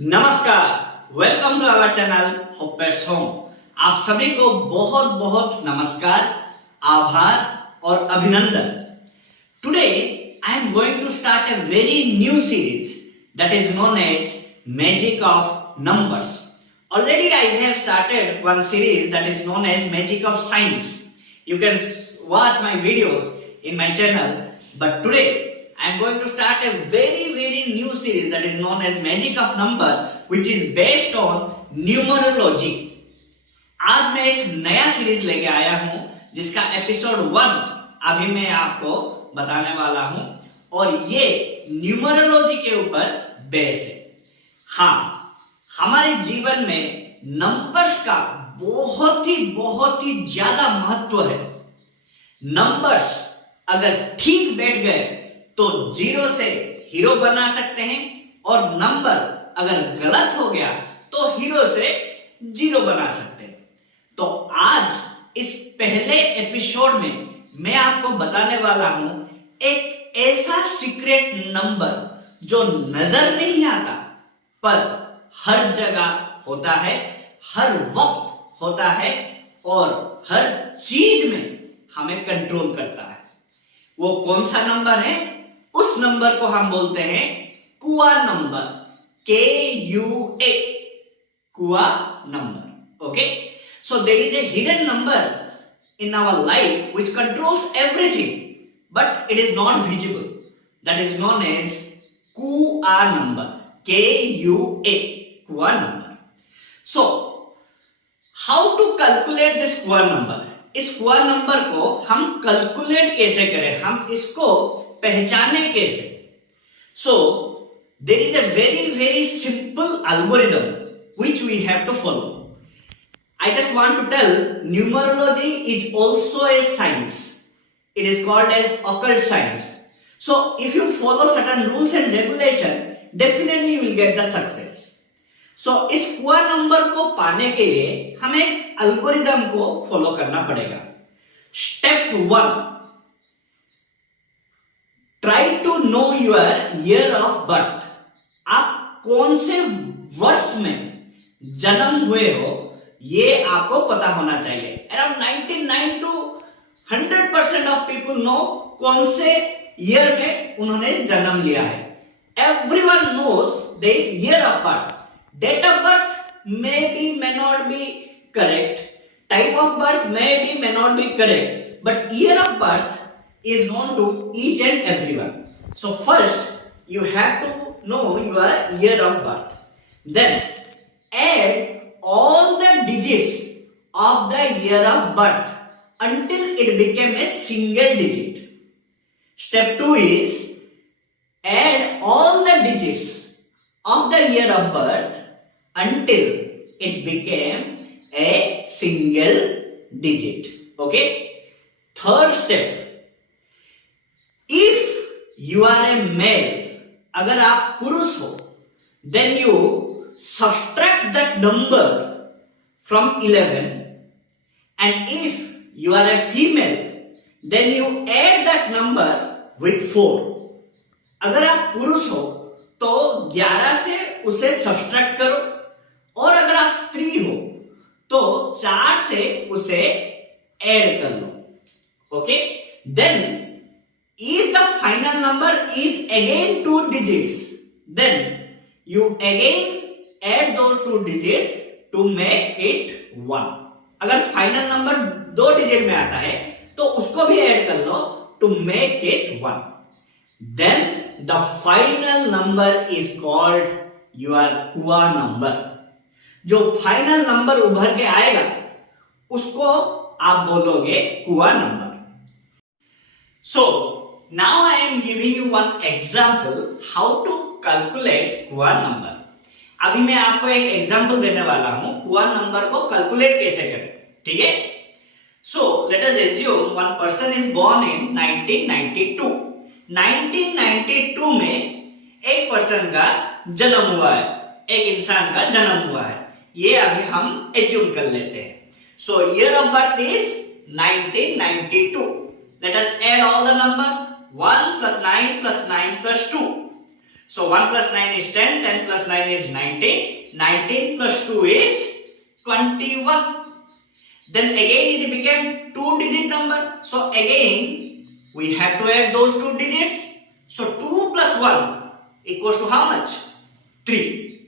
नमस्कार, welcome to our channel Hope Pets Home. आप सभी को बहुत बहुत नमस्कार, आभार और अभिनंदन। Today I am going to start a very new series that is known as Magic of Numbers. Already I have started one series that is known as Magic of Science. You can watch my videos in my channel, but today I am going to start a very new series that is known as Magic of Number, which is based on numerology. आज मैं एक नया series लेके आया हूं जिसका episode 1 अभी मैं आपको बताने वाला हूं और ये न्यूमरोलॉजी के ऊपर बेस है। हाँ, हमारे जीवन में नंबर्स का बहुत ही ज्यादा महत्व है। नंबर्स अगर ठीक बैठ गए तो जीरो से हीरो बना सकते हैं और नंबर अगर गलत हो गया तो हीरो से जीरो बना सकते हैं। तो आज इस पहले एपिसोड में मैं आपको बताने वाला हूं एक ऐसा सीक्रेट नंबर जो नजर नहीं आता पर हर जगह होता है, हर वक्त होता है और हर चीज में हमें कंट्रोल करता है। वो कौन सा नंबर है? उस नंबर को हम बोलते हैं कुआ नंबर, KUA, कुआ number. Okay, so there is a hidden number in our life which controls everything, but it is not visible. That is known as कुआ नंबर, KUA, कुआ number. So how to calculate this कुआ number? इस कुआ number को हम calculate कैसे करें, हम इसको पहचाने कैसे? So there is a very simple algorithm which we have to follow. I just want to tell numerology is also a science. It is called as occult science. So if you follow certain rules and regulation, definitely you will get the success. So इस कुआ number को पाने के लिए हमें एक algorithm को follow करना पड़ेगा। Step 1, try to know your year of birth. आप कौन से वर्ष में जन्म हुए हो ये आपको पता होना चाहिए। Around 99 to 100% of people know कौन से ईयर में उन्होंने जन्म लिया है। Everyone knows the year of birth. Date of birth may not be correct, type of birth may not be correct, but year of birth is known to each and everyone. So first you have to know your year of birth, then add all the digits of the year of birth until it became a single digit. Step 2 is add all the digits of the year of birth until it became a single digit. Okay? Third step, if you are a male, अगर आप पुरुष हो, then you subtract that number from 11, and if you are a female, then you add that number with 4. अगर आप पुरुष हो तो 11 से उसे सब्सट्रैक्ट करो और अगर आप स्त्री हो तो 4 से उसे ऐड कर लो। Okay, then if the final number is again 2 digits, then you again add those 2 digits to make it 1. अगर फाइनल नंबर 2 डिजिट में आता है तो उसको भी ऐड कर लो to make it 1. Then the final number is called your कुआ number. जो फाइनल नंबर उभर के आएगा उसको आप बोलोगे कुआ number. So now I am giving you one example how to calculate कुआ नंबर। अभी मैं आपको एक एग्जांपल देने वाला हूं कुआ नंबर को कैलकुलेट कैसे करें। ठीक है? So let us assume one person is born in 1992. 1992 में एक पर्सन का जन्म हुआ है, एक इंसान का जन्म हुआ है। ये अभी हम एज्यूम कर लेते हैं। So year of birth is 1992. Let us add all the number 1 plus 9 plus 9 plus 2. So 1 plus 9 is 10, 10 plus 9 is 19, 19 plus 2 is 21. Then again it became 2-digit number. So again we have to add those 2 digits. So 2 plus 1 equals to how much? 3.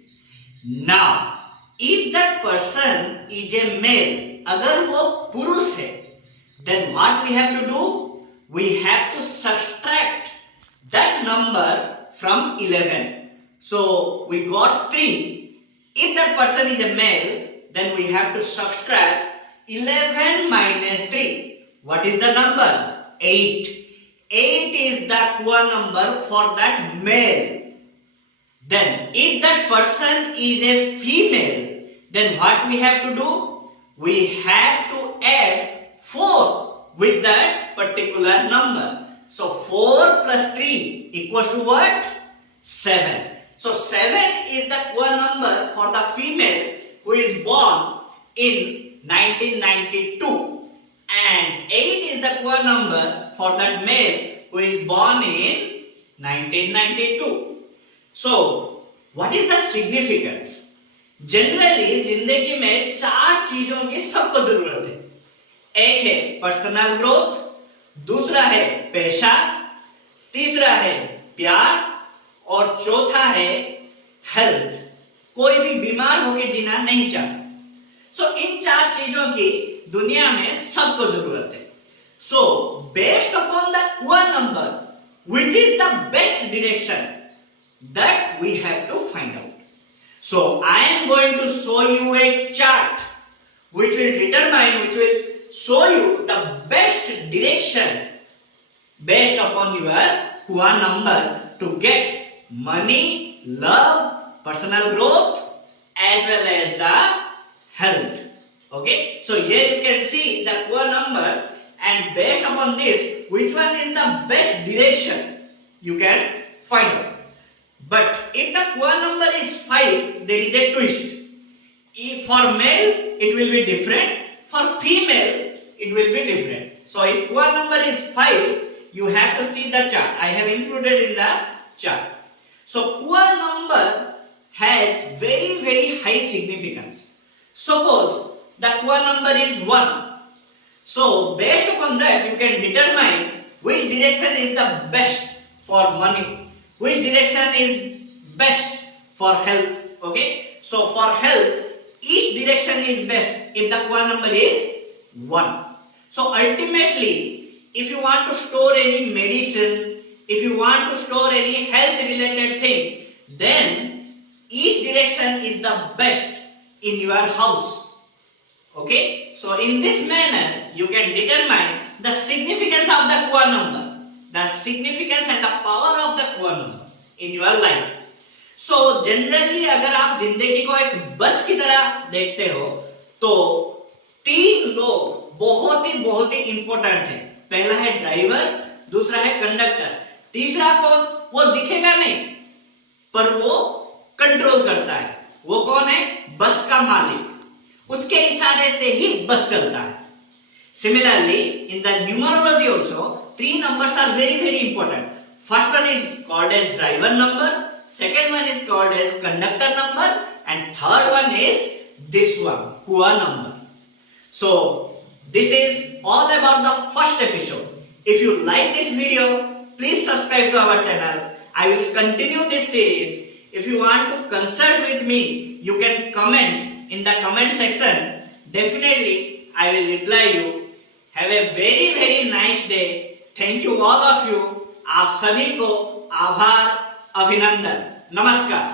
Now if that person is a male, अगर वो पुरुष है, then what we have to do? We have to subtract that number from 11. So we got 3. If that person is a male, then we have to subtract 11 minus 3. What is the number? 8. 8 is the core number for that male. Then if that person is a female, then what we have to do? We have to add 4 with that particular number. So 4 plus 3 equals to what? 7. So 7 is the core number for the female who is born in 1992, and 8 is the core number for that male who is born in 1992. So what is the significance? Generally जिंदगी में 4 चीजों की सबको जरूरत है. एक है personal growth, दूसरा है पैसा, तीसरा है प्यार और चौथा है हेल्थ. कोई भी बीमार होकर जीना नहीं चाहता. सो इन 4 चीजों की दुनिया में सबको जरूरत है. So based upon the core number which is the best direction, that we have to find out. So I am going to show you a chart which will show you the best direction based upon your core number to get money, love, personal growth as well as the health. Okay, so here you can see the core numbers, and based upon this, which one is the best direction you can find out. But if the core number is 5, there is a twist. If for male it will be different, for female it will be different. So if core number is 5, you have to see the chart. I have included in the chart. So core number has very high significance. Suppose the core number is 1. So based upon that you can determine which direction is the best for money, which direction is best for health. Okay, so for health each direction is best if the core number is 1. So ultimately if you want to store any medicine, if you want to store any health related thing, then each direction is the best in your house. Okay, so in this manner you can determine the significance of the core number, the significance and the power of the core number in your life. So generally अगर आप जिंदगी को एक बस की तरह देखते हो तो 3 लोग बहुत ही इंपॉर्टेंट है. पहला है ड्राइवर, दूसरा है कंडक्टर, तीसरा को वो दिखेगा नहीं पर वो कंट्रोल करता है. वो कौन है? बस का मालिक. उसके इशारे से ही बस चलता है. Similarly in the numerology also 3 numbers are very important. First one is called as driver number, second one is called as conductor number, and third one is this one, core number. So this is all about the first episode. If you like this video, please subscribe to our channel. I will continue this series. If you want to consult with me, you can comment in the comment section. Definitely I will reply you. Have a very nice day. Thank you all of you. आप सभी को आभार, अभिनंदन, नमस्कार.